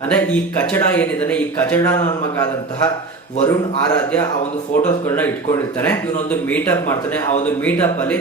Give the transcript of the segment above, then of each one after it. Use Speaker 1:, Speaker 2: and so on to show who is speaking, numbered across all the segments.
Speaker 1: ಅಂದ್ರೆ ಈ ಕಚಡ ಏನಿದ್ದಾನೆ, ಈ ಕಚಡ ಮಗ ಆದಂತಹ ವರುಣ್ ಆರಾಧ್ಯ ಆ ಒಂದು ಫೋಟೋಸ್ಗಳನ್ನ ಇಟ್ಕೊಂಡಿರ್ತಾನೆ ಇವನೊಂದು ಮೀಟಪ್ ಮಾಡ್ತಾನೆ. ಆ ಒಂದು ಮೀಟಪ್ ಅಲ್ಲಿ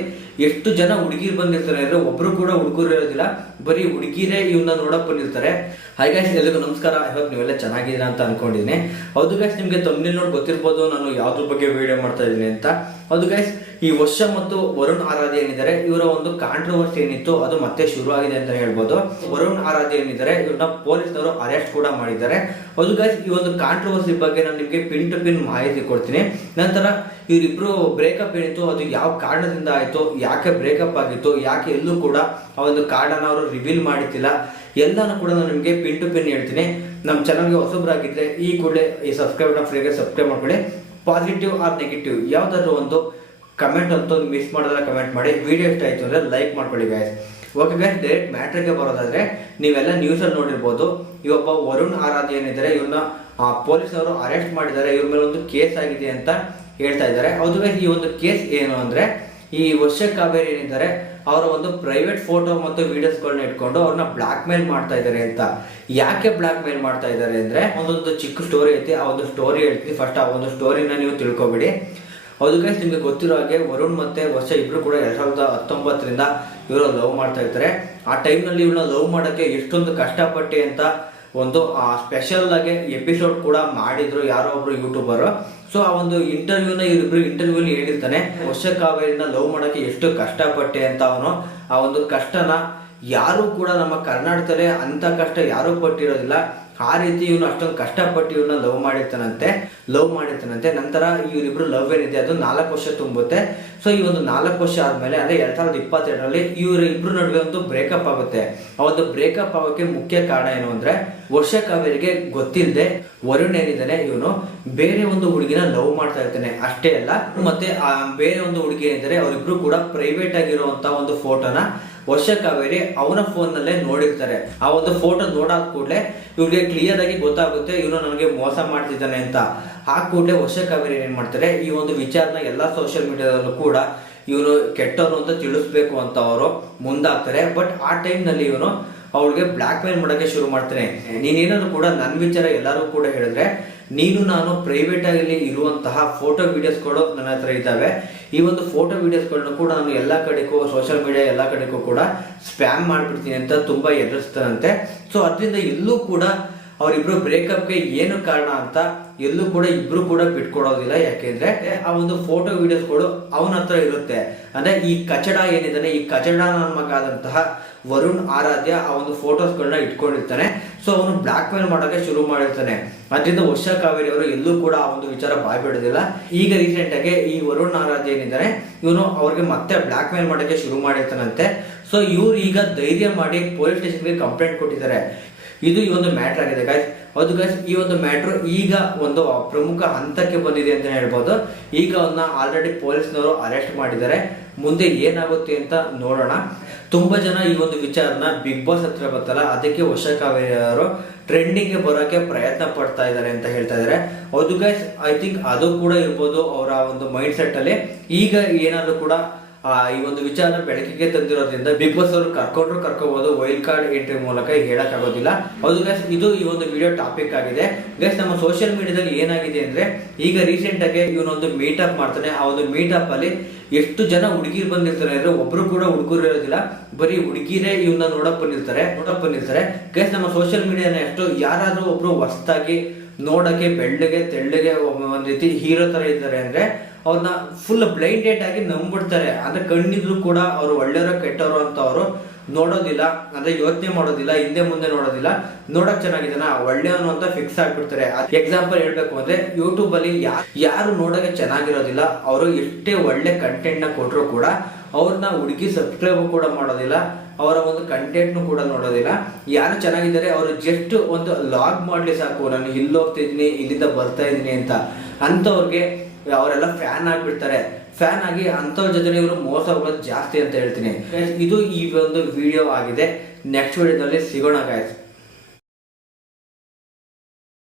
Speaker 1: ಎಷ್ಟು ಜನ ಹುಡುಗಿರು ಬಂದಿರ್ತಾರೆ ಅಂದ್ರೆ ಒಬ್ರು ಕೂಡ ಹುಡುಗರು ಇರೋದಿಲ್ಲ. ಬರೀ ಹುಡುಗಿರೇ ಇವನ್ನ ನೋಡಕ್ ಬಂದಿರ್ತಾರೆ. ಹಾಗಾಗಿ ಎಲ್ಲರಿಗೂ ನಮಸ್ಕಾರ. ಇವತ್ತು ನೀವೆಲ್ಲ ಚೆನ್ನಾಗಿದ್ದೀರಾ ಅಂತ ಅನ್ಕೊಂಡಿದ್ದೀನಿ. ಹೌದು ಗೈಸ್ ನಿಮ್ಗೆ ತಮ್ಮಿನ ನೋಡಿ ಗೊತ್ತಿರ್ಬೋದು. ನಾನು ಯಾವ್ದ್ರ ಬಗ್ಗೆ ವಿಡಿಯೋ ಮಾಡ್ತಾ ಇದ್ದೀನಿ ಅಂತ. ಹೌದು ಗೈಸ್ ಈ ವರ್ಷ ಮತ್ತು ವರುಣ್ ಆರಾಧ್ಯ ಏನಿದ್ದಾರೆ, ಇವರ ಒಂದು ಕಾಂಟ್ರವರ್ಸಿ ಏನಿತ್ತು, ಅದು ಮತ್ತೆ ಶುರು ಆಗಿದೆ ಅಂತ ಹೇಳ್ಬೋದು. ವರುಣ್ ಆರಾಧ್ಯ ಏನಿದ್ದಾರೆ, ಇವ್ರನ್ನ ಪೊಲೀಸ್ನವರು ಅರೆಸ್ಟ್ ಕೂಡ ಮಾಡಿದ್ದಾರೆ. ಹೌದು ಗಾಯ್ಸ್ ಈ ಒಂದು ಕಾಂಟ್ರವರ್ಸಿ ಬಗ್ಗೆ ನಾನು ನಿಮಗೆ ಪಿನ್ ಟು ಪಿನ್ ಮಾಹಿತಿ ಕೊಡ್ತೀನಿ. ನಂತರ ಇವರಿಬ್ರು ಬ್ರೇಕಪ್ ಏನಿತ್ತು, ಅದು ಯಾವ ಕಾರಣದಿಂದ ಆಯಿತು, ಯಾಕೆ ಬ್ರೇಕಪ್ ಆಗಿತ್ತು, ಯಾಕೆ ಎಲ್ಲೂ ಕೂಡ ಆ ಒಂದು ಕಾರ್ಡನ್ನು ಅವರು ರಿವೀಲ್ ಮಾಡಿದ್ದಿಲ್ಲ ಎಲ್ಲನೂ ಕೂಡ ನಾನು ನಿಮಗೆ ಪಿನ್ ಟು ಪಿನ್ ಹೇಳ್ತೀನಿ. ನಮ್ಮ ಚಾನಲ್ಗೆ ಹೊಸಬ್ರಾಗಿದ್ದರೆ ಈ ಕೂಡಲೇ ಈ ಸಬ್ಸ್ಕ್ರೈಬ್ ಫ್ರೀಗೆ ಸಬ್ಸ್ಕ್ರೈಬ್ ಮಾಡ್ಕೊಳ್ಳಿ. ಪಾಸಿಟಿವ್ ಆರ್ ನೆಗೆಟಿವ್ ಯಾವುದಾದ್ರೂ ಒಂದು ಕಮೆಂಟ್ ಅಂತ ಮಿಸ್ ಮಾಡಿದ್ರೆ ಕಮೆಂಟ್ ಮಾಡಿ. ವಿಡಿಯೋ ಇಷ್ಟ ಆಯಿತು ಅಂದರೆ ಲೈಕ್ ಮಾಡ್ಕೊಳ್ಳಿ ಗಾಯ್ಸ್ ಓಕೆ ಗೈಸ್ ಡೈರೆಕ್ಟ್ ಮ್ಯಾಟ್ರಿಗೆ ಬರೋದಾದ್ರೆ, ನೀವೆಲ್ಲ ನ್ಯೂಸಲ್ಲಿ ನೋಡಿರ್ಬೋದು. ಇವೊಬ್ಬ ವರುಣ್ ಆರಾಧ್ಯ ಏನಿದ್ದಾರೆ ಇವ್ರನ್ನ ಪೊಲೀಸರು ಅರೆಸ್ಟ್ ಮಾಡಿದ್ದಾರೆ. ಇವ್ರ ಮೇಲೆ ಒಂದು ಕೇಸ್ ಆಗಿದೆ ಅಂತ ಹೇಳ್ತಾ ಇದ್ದಾರೆ. ಹೌದು ಗೈಸ್ ಈ ಒಂದು ಕೇಸ್ ಏನು ಅಂದ್ರೆ, ಈ ವರ್ಷ ಕಾವೇರಿ ಏನಿದ್ದಾರೆ, ಅವರ ಒಂದು ಪ್ರೈವೇಟ್ ಫೋಟೋ ಮತ್ತು ವಿಡಿಯೋಸ್ಗಳನ್ನ ಇಟ್ಕೊಂಡು ಅವ್ರನ್ನ ಬ್ಲ್ಯಾಕ್ ಮೇಲ್ ಮಾಡ್ತಾ ಇದ್ದಾರೆ ಅಂತ. ಯಾಕೆ ಬ್ಲ್ಯಾಕ್ ಮೇಲ್ ಮಾಡ್ತಾ ಇದ್ದಾರೆ ಅಂದ್ರೆ, ಒಂದೊಂದು ಚಿಕ್ಕ ಸ್ಟೋರಿ ಐತಿ. ಆ ಒಂದು ಸ್ಟೋರಿ ಹೇಳ್ತೀನಿ. ಫಸ್ಟ್ ಆ ಒಂದು ಸ್ಟೋರಿನ ನೀವು ತಿಳ್ಕೊಬಿಡಿ. ಹೌದು ಗೈಸ್ ನಿಮಗೆ ಗೊತ್ತಿರೋ ಹಾಗೆ ವರುಣ್ ಮತ್ತೆ ವರ್ಷ ಇಬ್ರು ಕೂಡ ಎರಡ್ ಸಾವಿರದ ಹತ್ತೊಂಬತ್ತರಿಂದ ಇವರು ಲವ್ ಮಾಡ್ತಾ ಇರ್ತಾರೆ. ಆ ಟೈಮ್ನಲ್ಲಿ ಇವ್ರನ್ನ ಲವ್ ಮಾಡೋಕ್ಕೆ ಎಷ್ಟೊಂದು ಕಷ್ಟಪಟ್ಟು ಅಂತ ಒಂದು ಸ್ಪೆಷಲ್ ಆಗಿ ಎಪಿಸೋಡ್ ಕೂಡ ಮಾಡಿದ್ರು ಯಾರೋ ಒಬ್ರು ಯೂಟ್ಯೂಬರ್ ಸೊ ಆ ಒಂದು ಇಂಟರ್ವ್ಯೂನ ಇವರಿಬ್ರು ಇಂಟರ್ವ್ಯೂಲಿ ಹೇಳಿರ್ತಾನೆ, ವರ್ಷ ಕಾವೇರಿನ ಲವ್ ಮಾಡೋಕ್ಕೆ ಎಷ್ಟು ಕಷ್ಟಪಟ್ಟೆ? ಅಂತ ಅವನು, ಆ ಒಂದು ಕಷ್ಟನ ಯಾರು ಕೂಡ ನಮ್ಮ ಕರ್ನಾಟಕದಲ್ಲೇ ಅಂತ ಕಷ್ಟ ಯಾರು ಪಟ್ಟಿರೋದಿಲ್ಲ. ಆ ರೀತಿ ಇವನು ಅಷ್ಟೊಂದು ಕಷ್ಟಪಟ್ಟು ಇವನ್ನ ಲವ್ ಮಾಡಿರ್ತಾನಂತೆ ಲವ್ ಮಾಡಿರ್ತಾನಂತೆ. ನಂತರ ಇವರಿಬ್ರು ಲವ್ ಏನಿದೆ, ಅದು ನಾಲ್ಕು ವರ್ಷ ತುಂಬುತ್ತೆ. ಸೊ ಈ ಒಂದು ನಾಲ್ಕು ವರ್ಷ ಆದ್ಮೇಲೆ, ಅಂದ್ರೆ ಎರಡ್ ಸಾವಿರದ ಇಪ್ಪತ್ತೆರಡರಲ್ಲಿ ಇವರಿಬ್ರು ನಡುವೆ ಒಂದು ಬ್ರೇಕಪ್ ಆಗುತ್ತೆ. ಆ ಒಂದು ಬ್ರೇಕಪ್ ಆಗೋಕೆ ಮುಖ್ಯ ಕಾರಣ ಏನು ಅಂದ್ರೆ, ವರ್ಷ ಕಾವೇರಿಗೆ ಗೊತ್ತಿಲ್ಲದೆ ವರುಣ್ ಏನಿದ್ದಾನೆ, ಇವನು ಬೇರೆ ಒಂದು ಹುಡುಗಿನ ಲವ್ ಮಾಡ್ತಾ ಇರ್ತಾನೆ. ಅಷ್ಟೇ ಅಲ್ಲ, ಮತ್ತೆ ಆ ಬೇರೆ ಒಂದು ಹುಡುಗಿ ಏನಿದ್ದಾರೆ, ಅವರಿಬ್ರು ಕೂಡ ಪ್ರೈವೇಟ್ ಆಗಿರುವಂತ ಒಂದು ಫೋಟೋನ ವರ್ಷ ಕಾವೇರಿ ಅವನ ಫೋನ್ ನಲ್ಲೇ ನೋಡಿರ್ತಾರೆ. ಆ ಒಂದು ಫೋಟೋ ನೋಡಾದ ಕೂಡಲೇ ಇವ್ರಿಗೆ ಕ್ಲಿಯರ್ ಆಗಿ ಗೊತ್ತಾಗುತ್ತೆ, ಇವನು ನನಗೆ ಮೋಸ ಮಾಡ್ತಿದ್ದಾನೆ ಅಂತ. ಆ ಕೂಡಲೇ ವರ್ಷ ಕಾವೇರಿ ಏನು ಮಾಡ್ತಾರೆ, ಈ ಒಂದು ವಿಚಾರನ ಎಲ್ಲಾ ಸೋಷಿಯಲ್ ಮೀಡಿಯಾದಲ್ಲೂ ಕೂಡ ಇವನು ಕೆಟ್ಟವನು ಅಂತ ತಿಳಿಸ್ಬೇಕು ಅಂತ ಅವರು ಮುಂದಾಗ್ತಾರೆ. ಬಟ್ ಆ ಟೈಮ್ನಲ್ಲಿ ಇವನು ಅವಳಿಗೆ ಬ್ಲಾಕ್ ಮೇಲ್ ಮಾಡೋಕೆ ಶುರು ಮಾಡ್ತಾನೆ. ನೀನೇನಾದ್ರು ಕೂಡ ನನ್ನ ವಿಚಾರ ಎಲ್ಲರೂ ಕೂಡ ಹೇಳಿದ್ರೆ ನೀನು ನಾನು ಪ್ರೈವೇಟ್ ಇರುವಂತಹ ಫೋಟೋ ವಿಡಿಯೋಸ್ಗಳು ನನ್ನ ಹತ್ರ ಇದ್ದಾವೆ. ಈ ಒಂದು ಫೋಟೋ ವಿಡಿಯೋಸ್ಗಳನ್ನ ಕೂಡ ನಾನು ಎಲ್ಲ ಕಡೆಗೂ ಸೋಷಿಯಲ್ ಮೀಡಿಯಾ ಎಲ್ಲ ಕಡೆಗೂ ಕೂಡ ಸ್ಪ್ಯಾಮ್ ಮಾಡಿಬಿಡ್ತೀನಿ ಅಂತ ತುಂಬಾ ಎದುರಿಸ್ತಾರಂತೆ. ಸೊ ಅದರಿಂದ ಎಲ್ಲೂ ಕೂಡ ಅವರಿಬ್ಬರು ಬ್ರೇಕಪ್ಗೆ ಏನು ಕಾರಣ ಅಂತ ಎಲ್ಲೂ ಕೂಡ ಇಬ್ರು ಕೂಡ ಬಿಟ್ಕೊಡೋದಿಲ್ಲ. ಯಾಕೆಂದ್ರೆ ಆ ಒಂದು ಫೋಟೋ ವಿಡಿಯೋಸ್ಗಳು ಅವನ ಹತ್ರ ಇರುತ್ತೆ. ಅಂದ್ರೆ ಈ ಕಚಡ ಏನಿದ್ದಾನೆ, ಈ ಕಚಡ ನನ್ನ ಆದಂತಹ ವರುಣ್ ಆರಾಧ್ಯ ಆ ಒಂದು ಫೋಟೋಸ್ಗಳನ್ನ ಇಟ್ಕೊಂಡಿರ್ತಾನೆ. ಸೊ ಅವನು ಬ್ಲಾಕ್ ಮೇಲ್ ಮಾಡೋಕೆ ಶುರು ಮಾಡಿರ್ತಾನೆ. ಅದರಿಂದ ವರ್ಷ ಕಾವೇರಿ ಅವರು ಎಲ್ಲೂ ಕೂಡ ಆ ಒಂದು ವಿಚಾರ ಬಾಯ್ ಬಿಡೋದಿಲ್ಲ. ಈಗ ರೀಸೆಂಟ್ ಆಗಿ ಈ ವರುಣ್ ಆರಾಧ್ಯ ಏನಿದ್ದಾರೆ, ಇವನು ಅವ್ರಿಗೆ ಮತ್ತೆ ಬ್ಲಾಕ್ ಮೇಲ್ ಮಾಡೋಕೆ ಶುರು ಮಾಡಿರ್ತಾನಂತೆ. ಸೊ ಇವ್ರು ಈಗ ಧೈರ್ಯ ಮಾಡಿ ಪೊಲೀಸ್ ಸ್ಟೇಷನ್ಗೆ ಕಂಪ್ಲೇಂಟ್ ಕೊಟ್ಟಿದ್ದಾರೆ. ಇದು ಈ ಒಂದು ಮ್ಯಾಟರ್ ಆಗಿದೆ. ಗಾಯ್ಸ್ ಹೌದು ಗಾಯ್ಸ್ ಈ ಒಂದು ಮ್ಯಾಟ್ರ್ ಈಗ ಒಂದು ಪ್ರಮುಖ ಹಂತಕ್ಕೆ ಬಂದಿದೆ ಅಂತ ಹೇಳ್ಬೋದು. ಈಗ ಅವನ್ನ ಆಲ್ರೆಡಿ ಪೊಲೀಸ್ನವರು ಅರೆಸ್ಟ್ ಮಾಡಿದ್ದಾರೆ. ಮುಂದೆ ಏನಾಗುತ್ತೆ ಅಂತ ನೋಡೋಣ. ತುಂಬಾ ಜನ ಈ ಒಂದು ವಿಚಾರನ ಬಿಗ್ ಬಾಸ್ ಹತ್ರ ಬರ್ತಾರ ಅದಕ್ಕೆ ವರ್ಷ ಕಾವೇರಿಯವರು ಅವರು ಬರೋಕ್ಕೆ ಬರೋಕೆ ಪ್ರಯತ್ನ ಪಡ್ತಾ ಇದ್ದಾರೆ ಅಂತ ಹೇಳ್ತಾ ಇದ್ದಾರೆ. ಹೌದು ಗೈಸ್ ಐ ಥಿಂಕ್ ಅದು ಕೂಡ ಇರ್ಬೋದು ಅವರ ಒಂದು ಮೈಂಡ್ ಸೆಟ್ ಅಲ್ಲಿ. ಈಗ ಏನಾದ್ರು ಕೂಡ ಈ ಒಂದು ವಿಚಾರ ಬೆಳಕಿಗೆ ತಂದಿರೋದ್ರಿಂದ ಬಿಗ್ ಬಾಸ್ ಅವರು ಕರ್ಕೊಂಡ್ರು ಕರ್ಕೋಬಹುದು ವೈಲ್ಡ್ ಕಾರ್ಡ್ ಎಂಟ್ರಿ ಮೂಲಕ ಹೇಳಕ್ ಆಗೋದಿಲ್ಲ ಹೌದು ಗೈಸ್ ಇದು ಈ ಒಂದು ವಿಡಿಯೋ ಟಾಪಿಕ್ ಆಗಿದೆ. ಗೈಸ್ ನಮ್ಮ ಸೋಷಿಯಲ್ ಮೀಡಿಯಾದಲ್ಲಿ ಏನಾಗಿದೆ ಅಂದ್ರೆ, ಈಗ ರೀಸೆಂಟ್ ಆಗಿ ಇವನೊಂದು ಮೀಟಪ್ ಮಾಡ್ತಾನೆ. ಆ ಒಂದು ಅಪ್ ಅಲ್ಲಿ ಎಷ್ಟು ಜನ ಹುಡುಗಿರು ಬಂದಿರ್ತಾರೆ ಅಂದ್ರೆ ಒಬ್ರು ಕೂಡ ಹುಡುಗರು ಇರೋದಿಲ್ಲ. ಬರೀ ಹುಡುಗಿರೇ ಇವನ್ನ ನೋಡಕ್ ಬಂದಿರ್ತಾರೆ ನೋಡಕ್ ಬಂದಿರ್ತಾರೆ. ಗೈಸ್ ನಮ್ಮ ಸೋಷಿಯಲ್ ಮೀಡಿಯಾನ ಎಷ್ಟು ಯಾರಾದ್ರೂ ಒಬ್ರು ಹೊಸ್ದಾಗಿ ನೋಡಕ್ಕೆ, ಬೆಳ್ಳಗೆ, ತೆಳ್ಳಗೆ ಒಂದು ರೀತಿ ಹೀರೋ ತರ ಇದ್ದಾರೆ ಅಂದ್ರೆ ಅವ್ರನ್ನ ಫುಲ್ ಬ್ಲೈಂಡೆಡ್ ಆಗಿ ನಂಬಿಡ್ತಾರೆ ಅಂದ್ರೆ ಕಣ್ಣಿದ್ರು ಕೂಡ ಅವ್ರು ಒಳ್ಳೆಯವರ, ಕೆಟ್ಟವರು ಅಂತ ಅವರು ನೋಡೋದಿಲ್ಲ. ಅಂದ್ರೆ ಯೋಚನೆ ಮಾಡೋದಿಲ್ಲ, ಹಿಂದೆ ಮುಂದೆ ನೋಡೋದಿಲ್ಲ. ನೋಡಕ್ ಚೆನ್ನಾಗಿದ್ದಾನ? ಒಳ್ಳೆಯವನು ಅಂತ ಫಿಕ್ಸ್ ಆಗ್ಬಿಡ್ತಾರೆ. ಎಕ್ಸಾಂಪಲ್ ಹೇಳ್ಬೇಕು ಅಂದ್ರೆ ಯೂಟ್ಯೂಬ್ ಅಲ್ಲಿ ಯಾರು ನೋಡಕ್ಕೆ ಚೆನ್ನಾಗಿರೋದಿಲ್ಲ, ಅವರು ಎಷ್ಟೇ ಒಳ್ಳೆ ಕಂಟೆಂಟ್ನ ಕೊಟ್ಟರು ಕೂಡ ಅವ್ರನ್ನ ಹುಡುಗಿ ಸಬ್ಸ್ಕ್ರೈಬ್ ಕೂಡ ಮಾಡೋದಿಲ್ಲ. ಅವರ ಒಂದು ಕಂಟೆಂಟ್ ಕೂಡ ನೋಡೋದಿಲ್ಲ. ಯಾರು ಚೆನ್ನಾಗಿದ್ದಾರೆ ಅವರು ಜಸ್ಟ್ ಒಂದು ಲಾಗ್ ಮಾಡ್ಲಿ ಸಾಕು ನಾನು ಇಲ್ಲಿ ಹೋಗ್ತಿದ್ದೀನಿ ಇಲ್ಲಿಂದ ಬರ್ತಾ ಇದ್ದೀನಿ ಅಂತ. ಅಂಥವ್ರಿಗೆ ಅವರೆಲ್ಲ ಫ್ಯಾನ್ ಆಗ್ಬಿಡ್ತಾರೆ. ಫ್ಯಾನ್ ಆಗಿ ಅಂಥವ್ರ ಜೊತೆ ಇವರು ಮೋಸ ಹೋಗೋದು ಜಾಸ್ತಿ ಅಂತ ಹೇಳ್ತೀನಿ. ಇದು ಈ ಒಂದು ವಿಡಿಯೋ ಆಗಿದೆ. ನೆಕ್ಸ್ಟ್ ವಿಡಿಯೋದಲ್ಲಿ ಸಿಗೋಣ ಗಾಯ್ಸ್